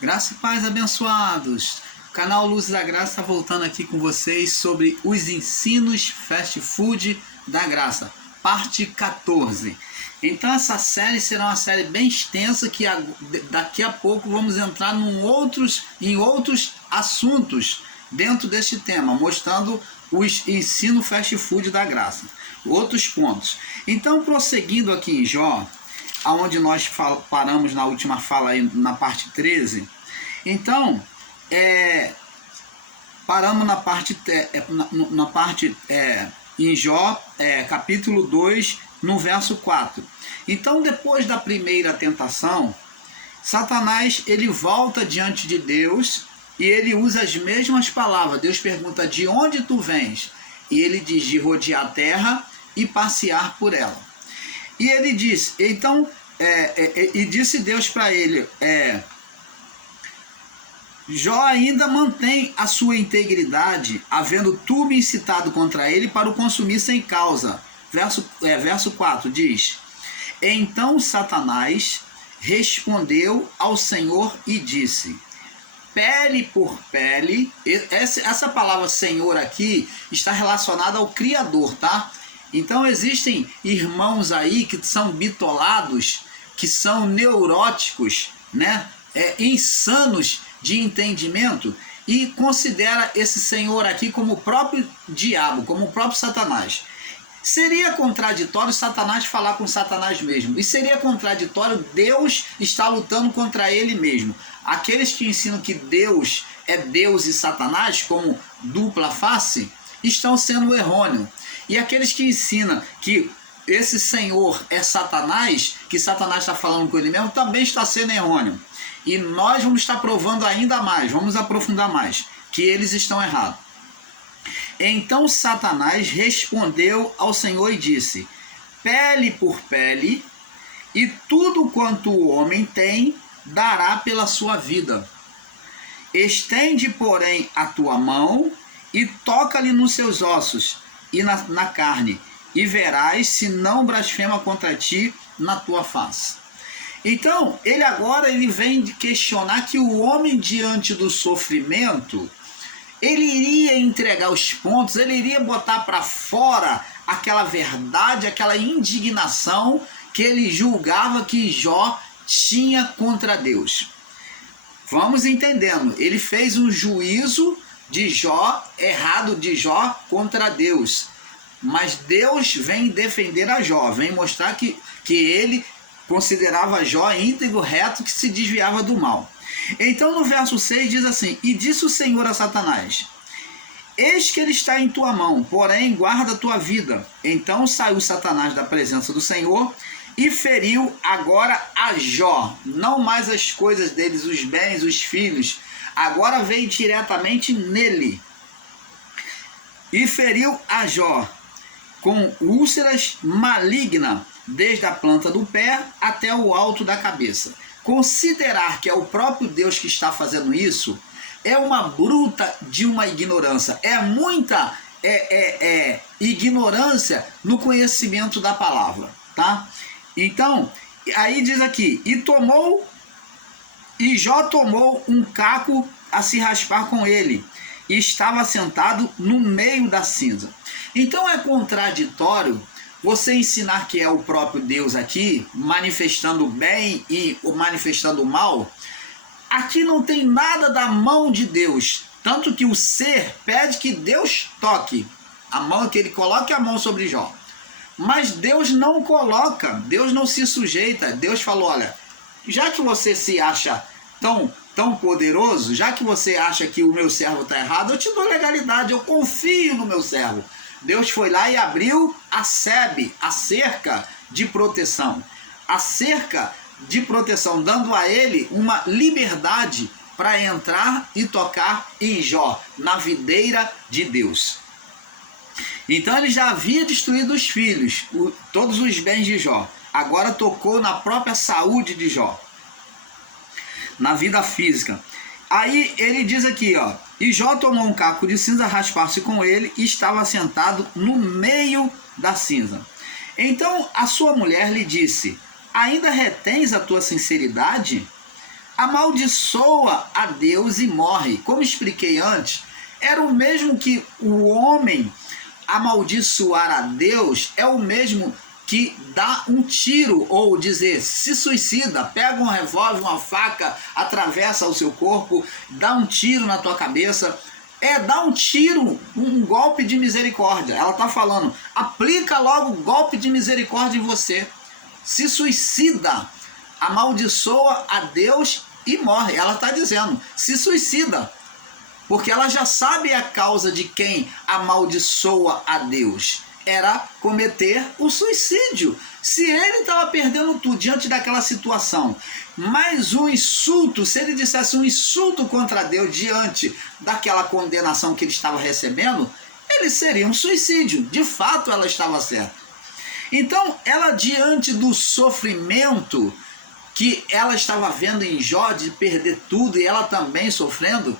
Graça e paz, abençoados. O canal Luz da Graça está voltando aqui com vocês sobre os ensinos fast food da graça, parte 14. Então essa série será uma série bem extensa que daqui a pouco vamos entrar em outros assuntos dentro deste tema, mostrando os ensinos fast food da graça, outros pontos. Então, prosseguindo aqui em Jó, aonde nós paramos na última fala aí, na parte 13. Então, paramos na parte em Jó, capítulo 2, no verso 4. Então, depois da primeira tentação, Satanás ele volta diante de Deus e ele usa as mesmas palavras. Deus pergunta: de onde tu vens? E ele diz: de rodear a terra e passear por ela. E ele diz, então, e disse Deus para ele, Jó ainda mantém a sua integridade, havendo tu me incitado contra ele para o consumir sem causa. Verso 4 diz: então Satanás respondeu ao Senhor e disse, pele por pele. Essa palavra Senhor aqui está relacionada ao Criador, tá? Então existem irmãos aí que são bitolados, que são neuróticos, né? Insanos de entendimento, e considera esse Senhor aqui como o próprio diabo, como o próprio Satanás. Seria contraditório Satanás falar com Satanás mesmo, e seria contraditório Deus estar lutando contra ele mesmo. Aqueles que ensinam que Deus é Deus e Satanás como dupla face estão sendo errôneos. E aqueles que ensinam que esse Senhor é Satanás, que Satanás está falando com ele mesmo, também está sendo errôneo. E nós vamos estar provando ainda mais, vamos aprofundar mais, que eles estão errados. Então Satanás respondeu ao Senhor e disse, pele por pele, e tudo quanto o homem tem, dará pela sua vida. Estende, porém, a tua mão e toca-lhe nos seus ossos e na carne, e verás se não blasfema contra ti na tua face. Então, ele vem questionar que o homem, diante do sofrimento, ele iria entregar os pontos, ele iria botar para fora aquela verdade, aquela indignação que ele julgava que Jó tinha contra Deus. Vamos entendendo, ele fez um juízo de Jó, errado de Jó contra Deus. Mas Deus vem defender a Jó, vem mostrar que ele considerava Jó íntegro, reto, que se desviava do mal. Então no verso 6 diz assim, e disse o Senhor a Satanás, eis que ele está em tua mão, porém guarda a tua vida. Então saiu Satanás da presença do Senhor e feriu agora a Jó, não mais as coisas deles, os bens, os filhos, agora veio diretamente nele. E feriu a Jó com úlceras malignas, desde a planta do pé até o alto da cabeça. Considerar que é o próprio Deus que está fazendo isso é uma bruta de uma ignorância. É muita ignorância no conhecimento da palavra, tá? Então, aí diz aqui, e Jó tomou um caco a se raspar com ele, e estava sentado no meio da cinza. Então é contraditório você ensinar que é o próprio Deus aqui, manifestando o bem e manifestando o mal. Aqui não tem nada da mão de Deus, tanto que o ser pede que Deus toque a mão, que ele coloque a mão sobre Jó. Mas Deus não coloca, Deus não se sujeita. Deus falou, olha, já que você se acha tão poderoso, já que você acha que o meu servo está errado, eu te dou legalidade, eu confio no meu servo. Deus foi lá e abriu a SEB, a cerca de proteção. A cerca de proteção, dando a ele uma liberdade para entrar e tocar em Jó, na videira de Deus. Então ele já havia destruído os filhos, todos os bens de Jó. Agora tocou na própria saúde de Jó, na vida física. Aí ele diz aqui, ó, e Jó tomou um caco de cinza, raspar-se com ele, e estava sentado no meio da cinza. Então a sua mulher lhe disse, ainda retens a tua sinceridade? amaldiçoa a Deus e morre. Como expliquei antes, era o mesmo que o homem amaldiçoar a Deus, é o mesmo que dá um tiro, ou dizer, se suicida, pega um revólver, uma faca, atravessa o seu corpo, dá um tiro na tua cabeça, dá um tiro, um golpe de misericórdia. Ela está falando, aplica logo o golpe de misericórdia em você, se suicida, amaldiçoa a Deus e morre. Ela está dizendo, se suicida, porque ela já sabe a causa de quem amaldiçoa a Deus. Era cometer o suicídio. Se ele estava perdendo tudo diante daquela situação, mas um insulto, se ele dissesse um insulto contra Deus diante daquela condenação que ele estava recebendo, ele seria um suicídio. De fato, ela estava certa. Então, ela, diante do sofrimento que ela estava vendo em Jó, de perder tudo, e ela também sofrendo,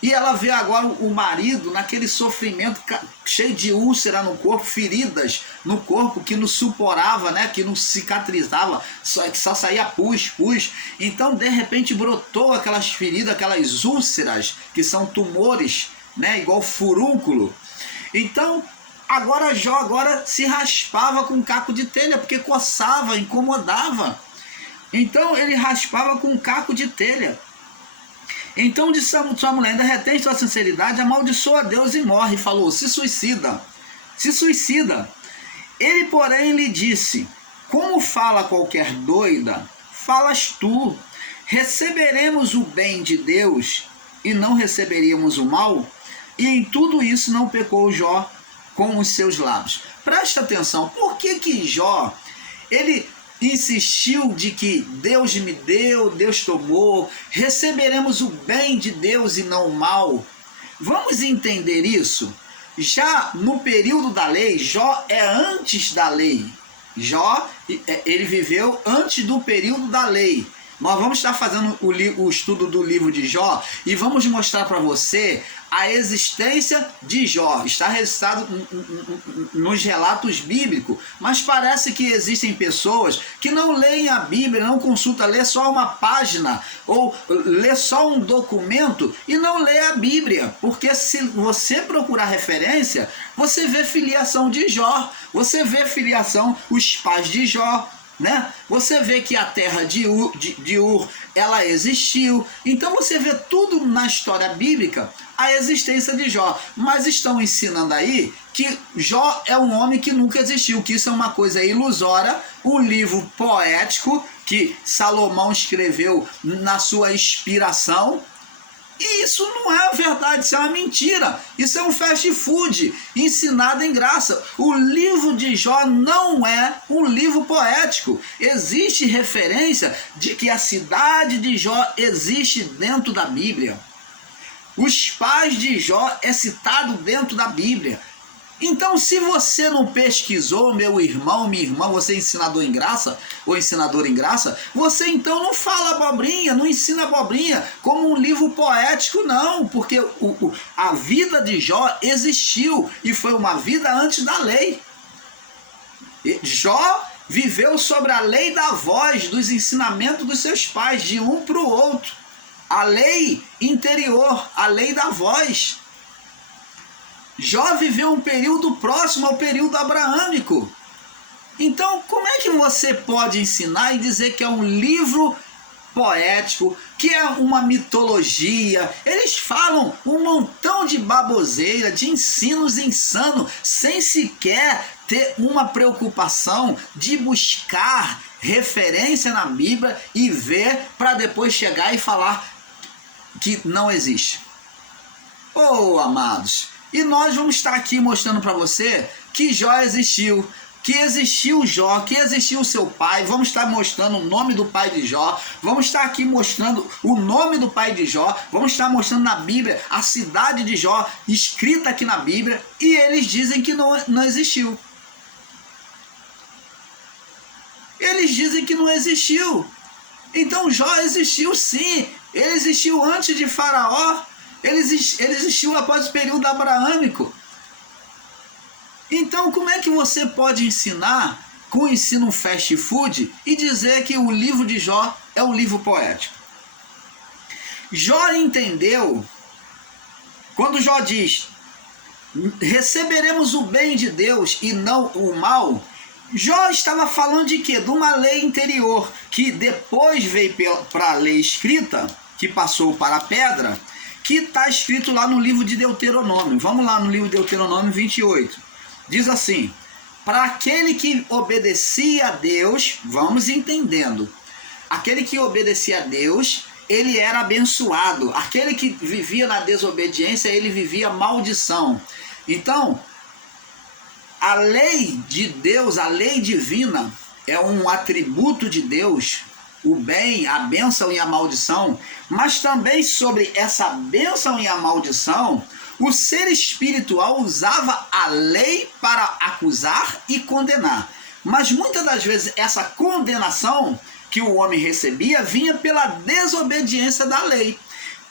e ela vê agora o marido naquele sofrimento, cheio de úlcera no corpo, feridas no corpo que não suporava, né? Que não cicatrizava, que só saía pus. Então, de repente, brotou aquelas feridas, aquelas úlceras, que são tumores, né? Igual furúnculo. Então, agora Jó se raspava com um caco de telha, porque coçava, incomodava. Então, ele raspava com um caco de telha. Então disse sua mulher, ainda retém sua sinceridade, amaldiçoa a Deus e morre. E falou, se suicida. Ele, porém, lhe disse, como fala qualquer doida, falas tu. Receberemos o bem de Deus e não receberíamos o mal? E em tudo isso não pecou Jó com os seus lábios. Presta atenção, por que Jó, ele insistiu de que Deus me deu, Deus tomou, receberemos o bem de Deus e não o mal? Vamos entender isso? Já no período da lei, Jó é antes da lei. Jó, ele viveu antes do período da lei. Nós vamos estar fazendo o estudo do livro de Jó e vamos mostrar para você a existência de Jó. Está registrado nos relatos bíblicos, mas parece que existem pessoas que não leem a Bíblia, não consultam, lê só uma página ou lê só um documento e não lê a Bíblia, porque se você procurar referência, você vê filiação de Jó, você vê filiação, os pais de Jó, né? Você vê que a terra de Ur, ela existiu. Então você vê tudo na história bíblica a existência de Jó, mas estão ensinando aí que Jó é um homem que nunca existiu, que isso é uma coisa ilusória, um livro poético que Salomão escreveu na sua inspiração. E isso não é verdade, isso é uma mentira, isso é um fast food ensinado em graça. O livro de Jó não é um livro poético. Existe referência de que a cidade de Jó existe dentro da Bíblia. Os pais de Jó é citado dentro da Bíblia. Então, se você não pesquisou, meu irmão, minha irmã, você é ensinador em graça ou ensinadora em graça, você então não fala abobrinha, não ensina abobrinha como um livro poético, não, porque a vida de Jó existiu e foi uma vida antes da lei. Jó viveu sobre a lei da voz, dos ensinamentos dos seus pais, de um para o outro. A lei interior, a lei da voz. Jó viveu um período próximo ao período abraâmico. Então, como é que você pode ensinar e dizer que é um livro poético, que é uma mitologia? Eles falam um montão de baboseira, de ensinos insanos, sem sequer ter uma preocupação de buscar referência na Bíblia e ver para depois chegar e falar que não existe. Oh, amados, e nós vamos estar aqui mostrando para você que Jó existiu, que existiu Jó, que existiu seu pai. Vamos estar mostrando o nome do pai de Jó, vamos estar aqui mostrando o nome do pai de Jó, vamos estar mostrando na Bíblia a cidade de Jó, escrita aqui na Bíblia, e eles dizem que não existiu. Eles dizem que não existiu. Então Jó existiu sim, ele existiu antes de Faraó, ele existiu após o período abraâmico. Então, como é que você pode ensinar com o ensino fast food e dizer que o livro de Jó é um livro poético? Jó entendeu, quando Jó diz, receberemos o bem de Deus e não o mal, Jó estava falando de quê? De uma lei interior, que depois veio para a lei escrita, que passou para a pedra, que está escrito lá no livro de Deuteronômio. Vamos lá no livro de Deuteronômio 28. Diz assim, para aquele que obedecia a Deus, vamos entendendo, aquele que obedecia a Deus, ele era abençoado. Aquele que vivia na desobediência, ele vivia maldição. Então, a lei de Deus, a lei divina, é um atributo de Deus, o bem, a bênção e a maldição, mas também sobre essa bênção e a maldição, o ser espiritual usava a lei para acusar e condenar. Mas muitas das vezes essa condenação que o homem recebia vinha pela desobediência da lei.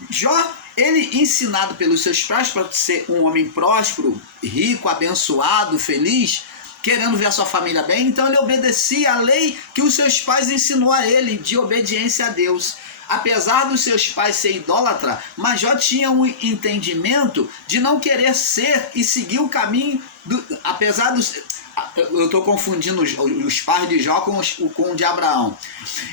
Jó, ele ensinado pelos seus pais para ser um homem próspero, rico, abençoado, feliz, querendo ver a sua família bem, então ele obedecia a lei que os seus pais ensinou a ele, de obediência a Deus. Apesar dos seus pais ser idólatra, mas Jó tinha um entendimento de não querer ser e seguir o caminho, apesar dos... Eu estou confundindo os pais de Jó com o de Abraão.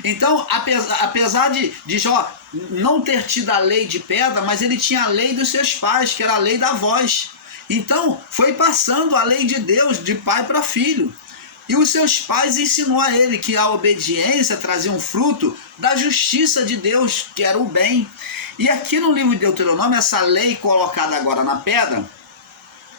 Então, apesar de Jó não ter tido a lei de pedra, mas ele tinha a lei dos seus pais, que era a lei da voz. Então, foi passando a lei de Deus de pai para filho. E os seus pais ensinou a ele que a obediência trazia um fruto da justiça de Deus, que era o bem. E aqui no livro de Deuteronômio, essa lei colocada agora na pedra,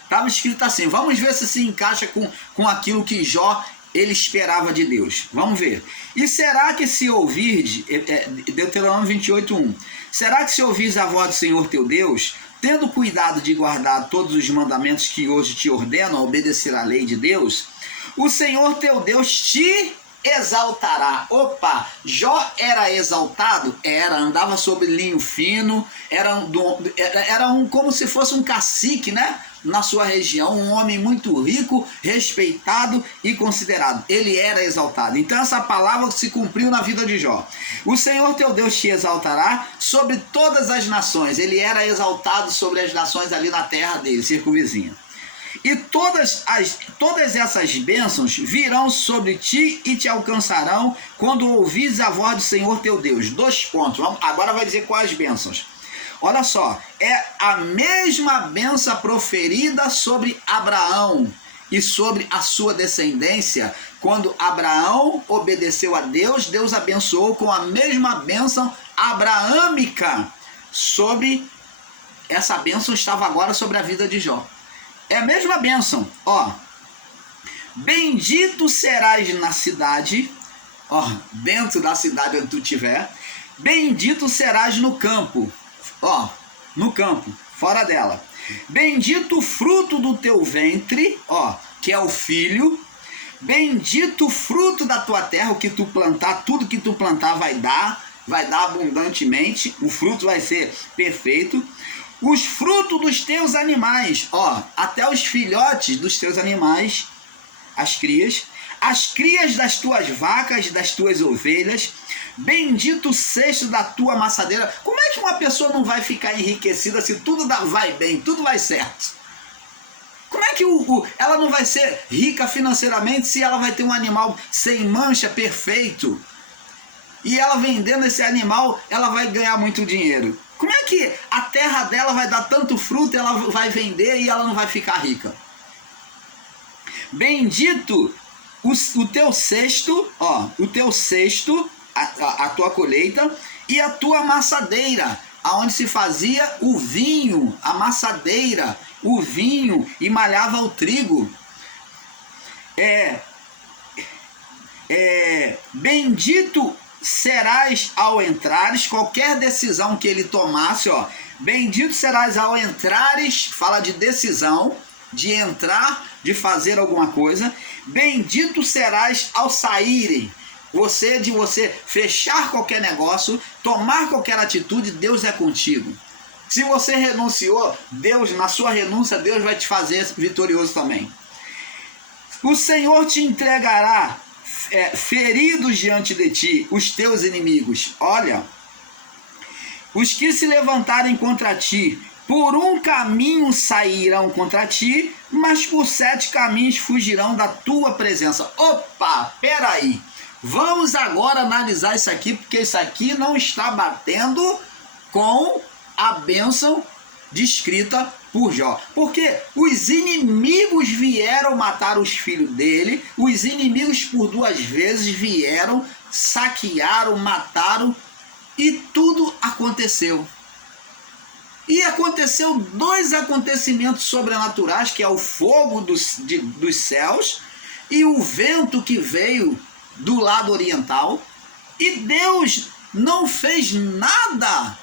estava escrito assim, vamos ver se encaixa com aquilo que Jó ele esperava de Deus. Vamos ver. E será que se ouvirdes, Deuteronômio 28:1, será que se ouvirdes a voz do Senhor teu Deus, tendo cuidado de guardar todos os mandamentos que hoje te ordeno a obedecer à lei de Deus, o Senhor teu Deus te exaltará. Opa, Jó era exaltado? Era, andava sobre linho fino, era como se fosse um cacique, né? Na sua região, um homem muito rico, respeitado e considerado. Ele era exaltado. Então essa palavra se cumpriu na vida de Jó. O Senhor teu Deus te exaltará sobre todas as nações. Ele era exaltado sobre as nações ali na terra dele, circunvizinha. E todas essas bênçãos virão sobre ti e te alcançarão quando ouvires a voz do Senhor teu Deus. 2 pontos. Agora vai dizer quais bênçãos. Olha só, é a mesma bênção proferida sobre Abraão e sobre a sua descendência. Quando Abraão obedeceu a Deus, Deus abençoou com a mesma bênção abraâmica. Sobre essa bênção estava agora sobre a vida de Jó. É a mesma bênção, ó. Bendito serás na cidade, ó, dentro da cidade onde tu estiver. Bendito serás no campo, ó, no campo, fora dela. Bendito o fruto do teu ventre, ó, que é o filho. Bendito o fruto da tua terra, o que tu plantar, tudo que tu plantar vai dar abundantemente, o fruto vai ser perfeito. Os frutos dos teus animais, ó, até os filhotes dos teus animais, as crias das tuas vacas, das tuas ovelhas, bendito o cesto da tua amassadeira. Como é que uma pessoa não vai ficar enriquecida se tudo vai bem, tudo vai certo? Como é que ela não vai ser rica financeiramente se ela vai ter um animal sem mancha, perfeito? E ela vendendo esse animal, ela vai ganhar muito dinheiro. Como é que a terra dela vai dar tanto fruto, ela vai vender e ela não vai ficar rica? Bendito o teu cesto, ó, o teu cesto, a tua colheita e a tua amassadeira, aonde se fazia o vinho, a amassadeira, o vinho e malhava o trigo. Bendito serás ao entrares, qualquer decisão que ele tomasse, ó, bendito serás ao entrares, fala de decisão, de entrar, de fazer alguma coisa. Bendito serás ao saírem, de você fechar qualquer negócio, tomar qualquer atitude, Deus é contigo. Se você renunciou, Deus, na sua renúncia, Deus vai te fazer vitorioso também. O Senhor te entregará feridos diante de ti, os teus inimigos. Olha, os que se levantarem contra ti, por um caminho sairão contra ti, mas por 7 caminhos fugirão da tua presença. Opa, peraí. Vamos agora analisar isso aqui, porque isso aqui não está batendo com a bênção descrita por Jó. Porque os inimigos vieram matar os filhos dele, os inimigos por 2 vezes vieram, saquearam, mataram, e tudo aconteceu. E aconteceu 2 acontecimentos sobrenaturais, que é o fogo dos céus e o vento que veio do lado oriental, e Deus não fez nada.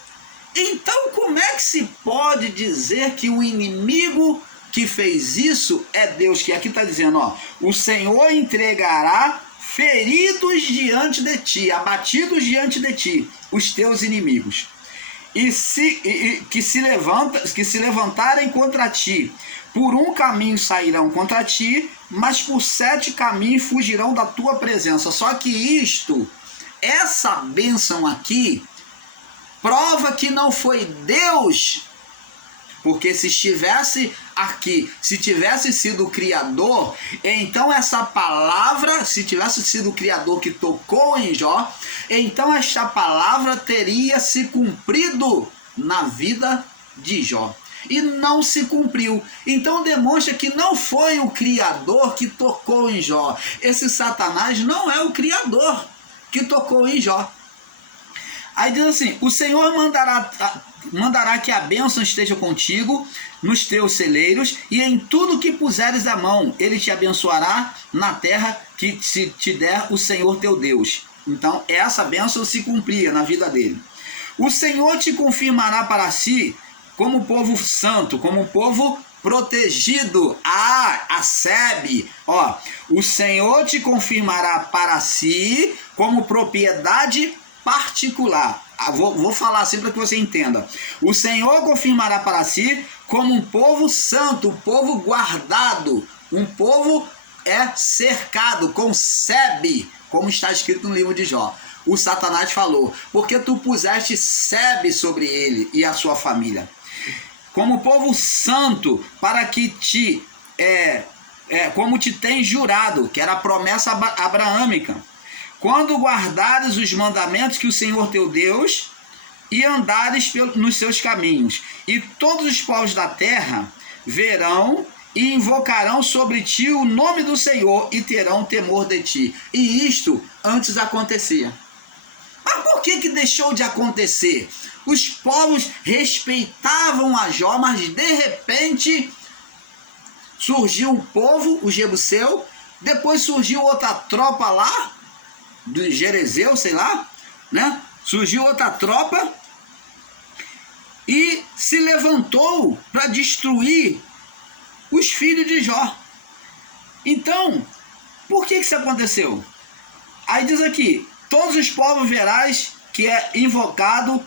Então como é que se pode dizer que o inimigo que fez isso é Deus? Que aqui está dizendo, ó, o Senhor entregará feridos diante de ti, abatidos diante de ti, os teus inimigos. Que se levantarem contra ti, por um caminho sairão contra ti, mas por 7 caminhos fugirão da tua presença. Só que essa bênção aqui, prova que não foi Deus, porque se estivesse aqui, se tivesse sido o Criador, então essa palavra, se tivesse sido o Criador que tocou em Jó, então esta palavra teria se cumprido na vida de Jó. E não se cumpriu. Então demonstra que não foi o Criador que tocou em Jó. Esse Satanás não é o Criador que tocou em Jó. Aí diz assim, o Senhor mandará que a bênção esteja contigo nos teus celeiros e em tudo que puseres a mão, ele te abençoará na terra que te der o Senhor teu Deus. Então essa bênção se cumpria na vida dele. O Senhor te confirmará para si como povo santo, como povo protegido. A SEB, ó, o Senhor te confirmará para si como propriedade particular. Vou falar assim para que você entenda. O Senhor confirmará para si como um povo santo, um povo guardado, um povo cercado com SEB, como está escrito no livro de Jó. O Satanás falou, porque tu puseste SEB sobre ele e a sua família, como povo santo, para que como te tem jurado, que era a promessa abraâmica, quando guardares os mandamentos que o Senhor teu Deus e andares nos seus caminhos, e todos os povos da terra verão e invocarão sobre ti o nome do Senhor e terão temor de ti. E isto antes acontecia. Mas por que deixou de acontecer? Os povos respeitavam a Jó, mas de repente surgiu um povo, o Jebuseu, depois surgiu outra tropa lá, do Gerezeu, sei lá, né? Surgiu outra tropa e se levantou para destruir os filhos de Jó. Então, por que isso aconteceu? Aí diz aqui, todos os povos verás que é invocado,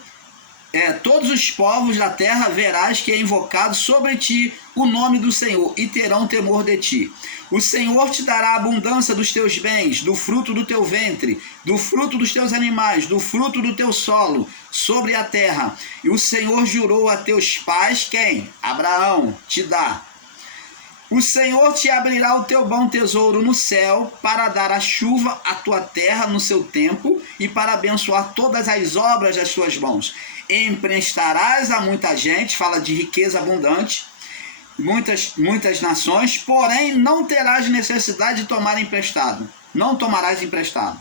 todos os povos da terra verás que é invocado sobre ti o nome do Senhor e terão temor de ti. O Senhor te dará abundância dos teus bens, do fruto do teu ventre, do fruto dos teus animais, do fruto do teu solo, sobre a terra. E o Senhor jurou a teus pais, quem? Abraão, te dá. O Senhor te abrirá o teu bom tesouro no céu, para dar a chuva à tua terra no seu tempo, e para abençoar todas as obras das tuas mãos. Emprestarás a muita gente, fala de riqueza abundante, muitas nações, porém não terás necessidade de tomar emprestado. Não tomarás emprestado.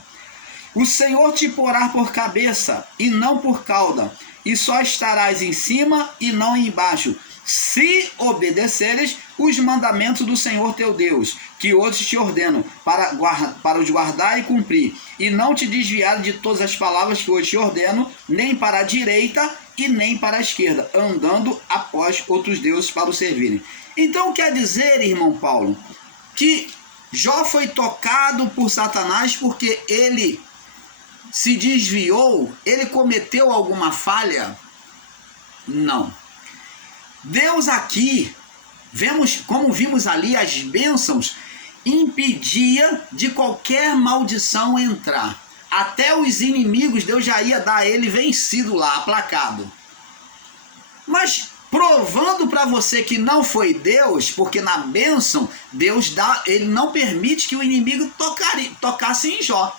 O Senhor te porá por cabeça e não por cauda, e só estarás em cima e não embaixo, se obedeceres os mandamentos do Senhor teu Deus, que hoje te ordeno para os guardar e cumprir, e não te desviar de todas as palavras que hoje te ordeno, nem para a direita e nem para a esquerda, andando após outros deuses para o servirem. Então quer dizer, irmão Paulo, que Jó foi tocado por Satanás porque ele se desviou, ele cometeu alguma falha? Não. Deus aqui, como vimos ali, as bênçãos impedia de qualquer maldição entrar. até os inimigos Deus já ia dar ele vencido lá, aplacado. Mas provando para você que não foi Deus, porque na bênção Deus dá, ele não permite que o inimigo tocasse em Jó.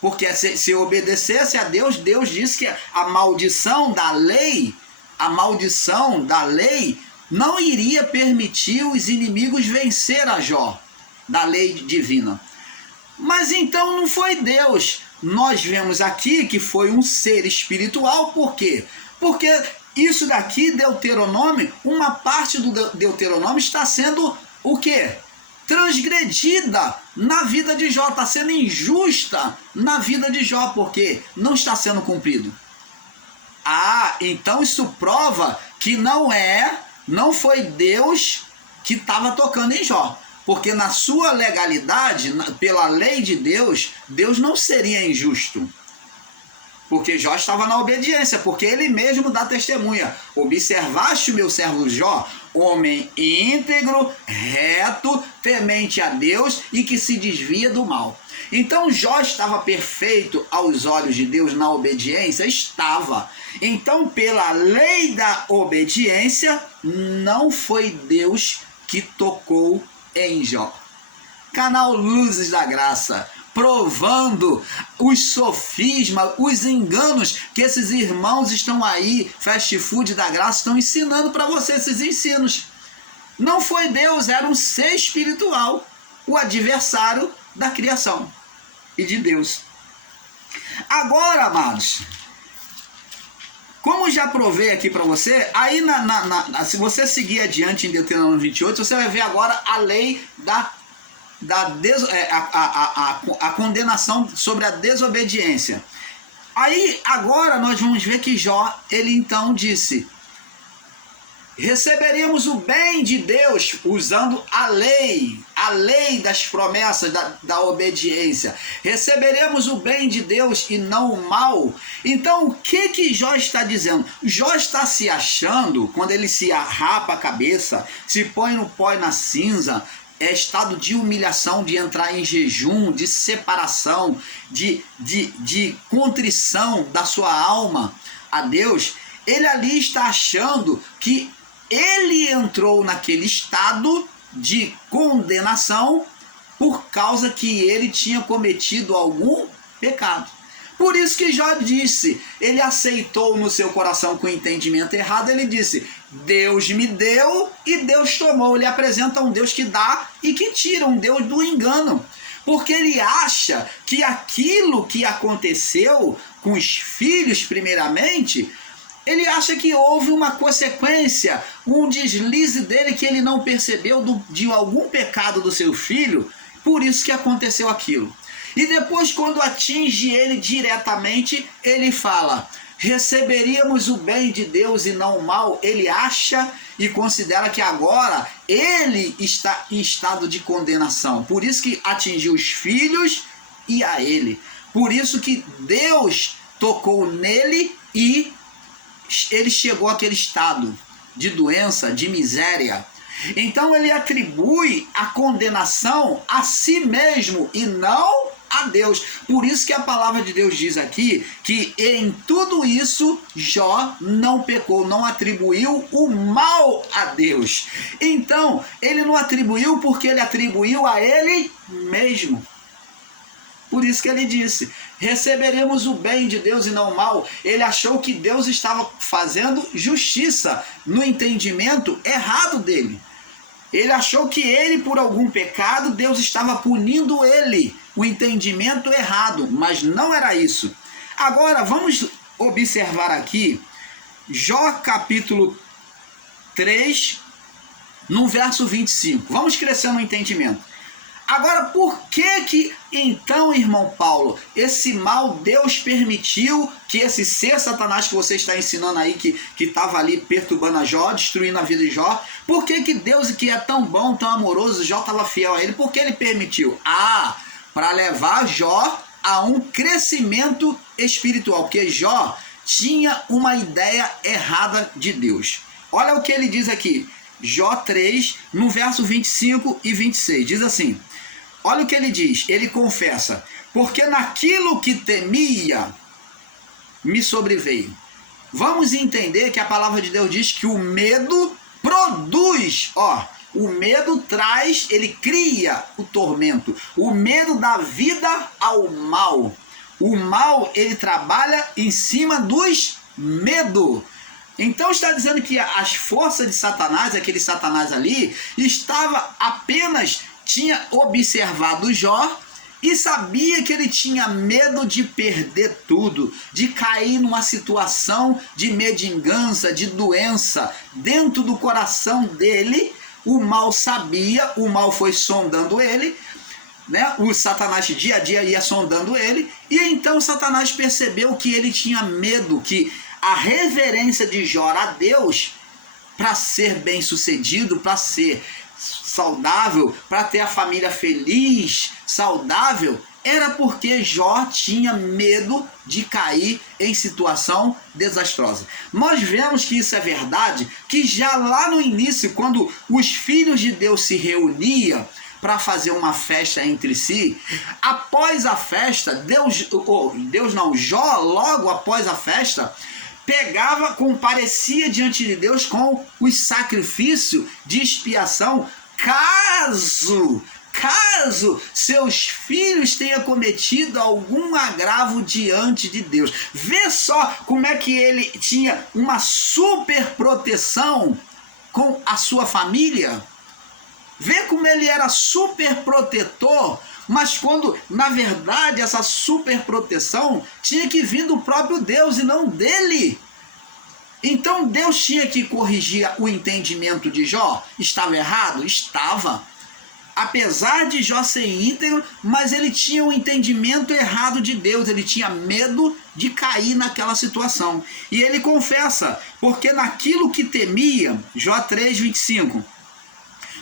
Porque se obedecesse a Deus, Deus disse que a maldição da lei não iria permitir os inimigos vencer a Jó, da lei divina. Mas então não foi Deus. Nós vemos aqui que foi um ser espiritual. Por quê? Porque isso daqui, Deuteronômio, uma parte do Deuteronômio está sendo o quê? Transgredida na vida de Jó, está sendo injusta na vida de Jó, porque não está sendo cumprido. Então isso prova que não foi Deus que estava tocando em Jó. Porque na sua legalidade, pela lei de Deus, Deus não seria injusto. Porque Jó estava na obediência, porque ele mesmo dá testemunha. Observaste o meu servo Jó, homem íntegro, reto, temente a Deus e que se desvia do mal. Então Jó estava perfeito aos olhos de Deus na obediência? Estava. Então, pela lei da obediência, não foi Deus que tocou em Jó. Canal Luzes da Graça, provando os sofismas, os enganos que esses irmãos estão aí, fast food da graça, estão ensinando para você esses ensinos. Não foi Deus, era um ser espiritual, o adversário da criação e de Deus. Agora, amados, como já provei aqui para você, aí se você seguir adiante em Deuteronômio 28, você vai ver agora a lei a condenação sobre a desobediência. Aí agora nós vamos ver que Jó, ele então disse: receberemos o bem de Deus usando a lei das promessas da obediência. Receberemos o bem de Deus e não o mal. Então o que Jó está dizendo? Jó está se achando, quando ele se arrapa a cabeça, se põe no pó e na cinza, é estado de humilhação, de entrar em jejum, de separação, de contrição da sua alma a Deus. Ele ali está achando que ele entrou naquele estado de condenação por causa que ele tinha cometido algum pecado. Por isso que Jó disse, ele aceitou no seu coração com o entendimento errado, ele disse: Deus me deu e Deus tomou. Ele apresenta um Deus que dá e que tira, um Deus do engano. Porque ele acha que aquilo que aconteceu com os filhos primeiramente, ele acha que houve uma consequência, um deslize dele que ele não percebeu de algum pecado do seu filho, por isso que aconteceu aquilo. E depois, quando atinge ele diretamente, ele fala: receberíamos o bem de Deus e não o mal. Ele acha e considera que agora ele está em estado de condenação. Por isso que atingiu os filhos e a ele. Por isso que Deus tocou nele e ele chegou àquele estado de doença, de miséria. Então ele atribui a condenação a si mesmo e não a Deus. Por isso que a palavra de Deus diz aqui que em tudo isso Jó não pecou, não atribuiu o mal a Deus. Então ele não atribuiu porque ele atribuiu a ele mesmo. Por isso que ele disse: receberemos o bem de Deus e não o mal. Ele achou que Deus estava fazendo justiça no entendimento errado dele. Ele achou que ele, por algum pecado, Deus estava punindo ele, o entendimento errado, mas não era isso. Agora vamos observar aqui Jó capítulo 3, no verso 25. Vamos crescer no entendimento. Agora, por que então, irmão Paulo, esse mal Deus permitiu que esse ser Satanás que você está ensinando aí, que estava ali perturbando a Jó, destruindo a vida de Jó, por que Deus, que é tão bom, tão amoroso, Jó estava fiel a ele, por que ele permitiu? Para levar Jó a um crescimento espiritual, porque Jó tinha uma ideia errada de Deus. Olha o que ele diz aqui, Jó 3, no verso 25 e 26, diz assim: olha o que ele diz, ele confessa: porque naquilo que temia me sobreveio. Vamos entender que a palavra de Deus diz que o medo produz, o medo traz, ele cria o tormento. O medo dá vida ao mal. O mal, ele trabalha em cima dos medos. Então está dizendo que as forças de Satanás, aquele Satanás ali, tinha observado Jó e sabia que ele tinha medo de perder tudo, de cair numa situação de mendigança, de doença. Dentro do coração dele, o mal sabia, o mal foi sondando ele, né? O Satanás dia a dia ia sondando ele, e então Satanás percebeu que ele tinha medo, que a reverência de Jó a Deus, para ser bem sucedido, para ser saudável, para ter a família feliz, saudável, era porque Jó tinha medo de cair em situação desastrosa. Nós vemos que isso é verdade, que já lá no início, quando os filhos de Deus se reuniam para fazer uma festa entre si, após a festa, Jó, logo após a festa, comparecia diante de Deus com os sacrifícios de expiação, caso seus filhos tenham cometido algum agravo diante de Deus. Vê só como é que ele tinha uma super proteção com a sua família. Vê como ele era super protetor, mas quando, na verdade, essa super proteção tinha que vir do próprio Deus e não dele. Então Deus tinha que corrigir o entendimento de Jó. Estava errado? Estava. Apesar de Jó ser íntegro, mas ele tinha o entendimento errado de Deus. Ele tinha medo de cair naquela situação. E ele confessa, porque naquilo que temia, Jó 3:25,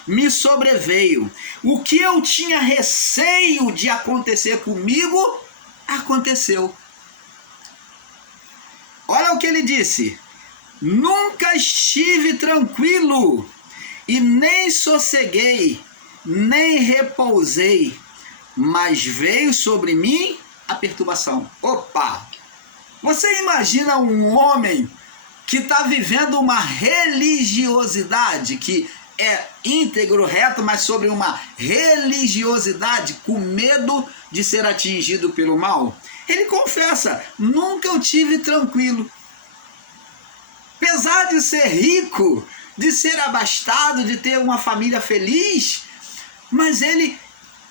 me sobreveio. O que eu tinha receio de acontecer comigo, aconteceu. Olha o que ele disse. Nunca estive tranquilo, e nem sosseguei, nem repousei, mas veio sobre mim a perturbação. Opa! Você imagina um homem que está vivendo uma religiosidade, que é íntegro, reto, mas sobre uma religiosidade, com medo de ser atingido pelo mal? Ele confessa, nunca eu tive tranquilo. Apesar de ser rico, de ser abastado, de ter uma família feliz, mas ele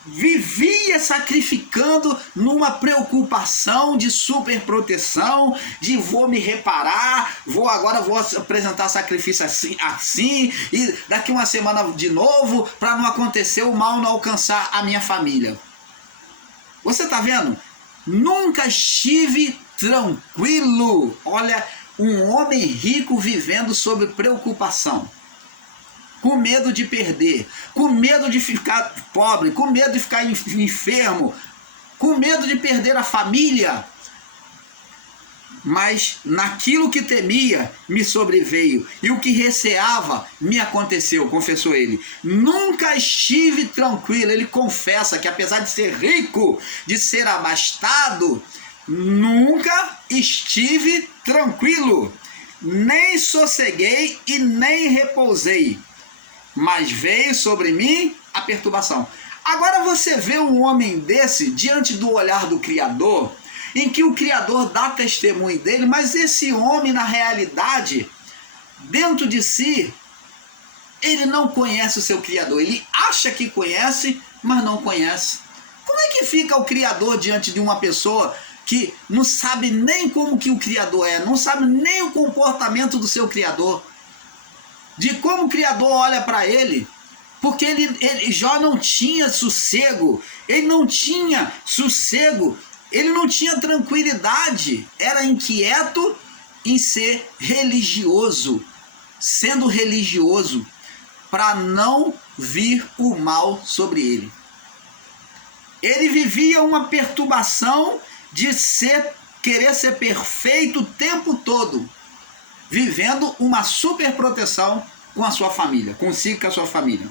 vivia sacrificando numa preocupação de superproteção, de vou me reparar, vou apresentar sacrifício assim, e daqui uma semana de novo, para não acontecer o mal, não alcançar a minha família. Você está vendo? Nunca estive tranquilo. Olha, um homem rico vivendo sob preocupação, com medo de perder, com medo de ficar pobre, com medo de ficar enfermo, com medo de perder a família. Mas naquilo que temia me sobreveio, e o que receava me aconteceu, confessou ele. Nunca estive tranquilo. Ele confessa que apesar de ser rico, de ser abastado, nunca estive tranquilo, nem sosseguei e nem repousei, mas veio sobre mim a perturbação. Agora você vê um homem desse diante do olhar do Criador, em que o Criador dá testemunho dele, mas esse homem, na realidade, dentro de si, ele não conhece o seu Criador. Ele acha que conhece, mas não conhece. Como é que fica o Criador diante de uma pessoa que não sabe nem como que o Criador é, não sabe nem o comportamento do seu Criador, de como o Criador olha para ele? Porque Jó não tinha sossego, ele não tinha tranquilidade, era inquieto em ser religioso, sendo religioso, para não vir o mal sobre ele. Ele vivia uma perturbação de querer ser perfeito o tempo todo, vivendo uma super proteção com a sua família, consigo com a sua família.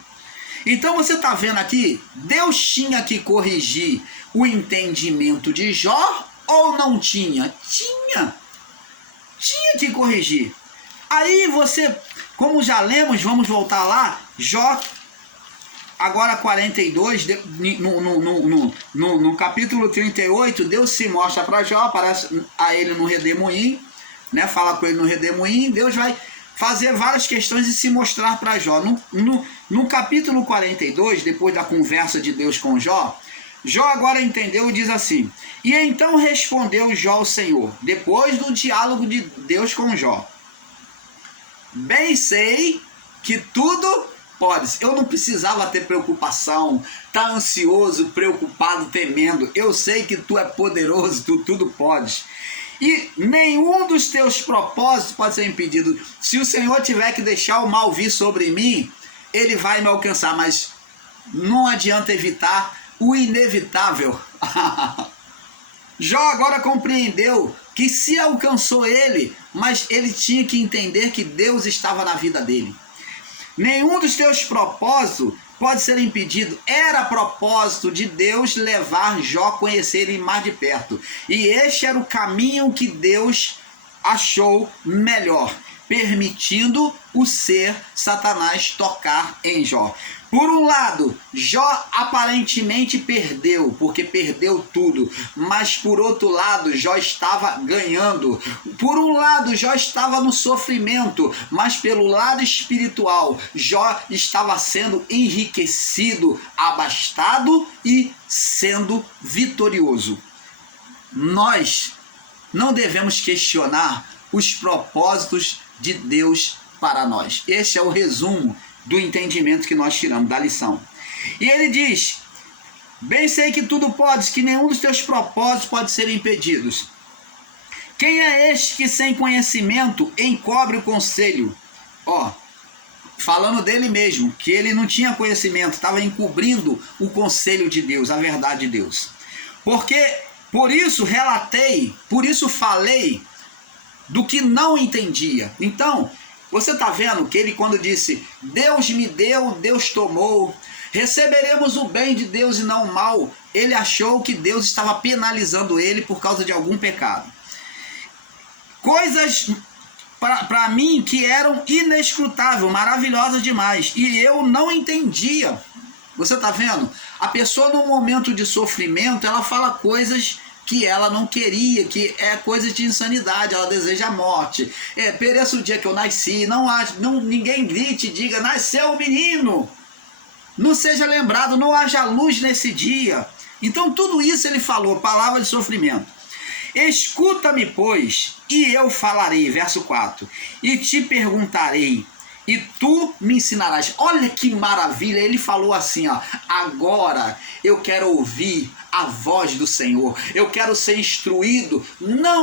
Então você está vendo aqui, Deus tinha que corrigir o entendimento de Jó ou não tinha? Tinha que corrigir. Aí você, como já lemos, vamos voltar lá, Jó, agora 42, no capítulo 38, Deus se mostra para Jó, aparece a ele no redemoinho, né? Fala com ele no redemoinho, Deus vai fazer várias questões e se mostrar para Jó. No capítulo 42, depois da conversa de Deus com Jó, Jó agora entendeu e diz assim: e então respondeu Jó ao Senhor, depois do diálogo de Deus com Jó: bem sei que tudo podes. Eu não precisava ter preocupação, tá ansioso, preocupado, temendo. Eu sei que tu é poderoso, tu tudo podes. E nenhum dos teus propósitos pode ser impedido. Se o Senhor tiver que deixar o mal vir sobre mim, ele vai me alcançar, mas não adianta evitar o inevitável. Jó agora compreendeu que se alcançou ele, mas ele tinha que entender que Deus estava na vida dele. Nenhum dos teus propósitos pode ser impedido. Era propósito de Deus levar Jó a conhecer ele mais de perto. E este era o caminho que Deus achou melhor, permitindo o ser Satanás tocar em Jó. Por um lado, Jó aparentemente perdeu, porque perdeu tudo. Mas por outro lado, Jó estava ganhando. Por um lado, Jó estava no sofrimento, mas pelo lado espiritual, Jó estava sendo enriquecido, abastado e sendo vitorioso. Nós não devemos questionar os propósitos de Deus para nós. Este é o resumo do entendimento que nós tiramos da lição. E ele diz: bem sei que tudo podes, que nenhum dos teus propósitos pode ser impedidos. Quem é este que sem conhecimento encobre o conselho? Falando dele mesmo, que ele não tinha conhecimento, estava encobrindo o conselho de Deus, a verdade de Deus. Por isso relatei, por isso falei do que não entendia. Então, você está vendo que ele, quando disse Deus me deu, Deus tomou, receberemos o bem de Deus e não o mal, ele achou que Deus estava penalizando ele por causa de algum pecado. Coisas para mim que eram inescrutáveis, maravilhosas demais, e eu não entendia. Você está vendo? A pessoa no momento de sofrimento, ela fala coisas que ela não queria, que é coisa de insanidade, ela deseja a morte. Pereça o dia que eu nasci, ninguém grite e diga, nasceu o menino. Não seja lembrado, não haja luz nesse dia. Então tudo isso ele falou, palavra de sofrimento. Escuta-me, pois, e eu falarei, verso 4, e te perguntarei, e tu me ensinarás. Olha que maravilha, ele falou assim, agora eu quero ouvir a voz do Senhor, eu quero ser instruído, não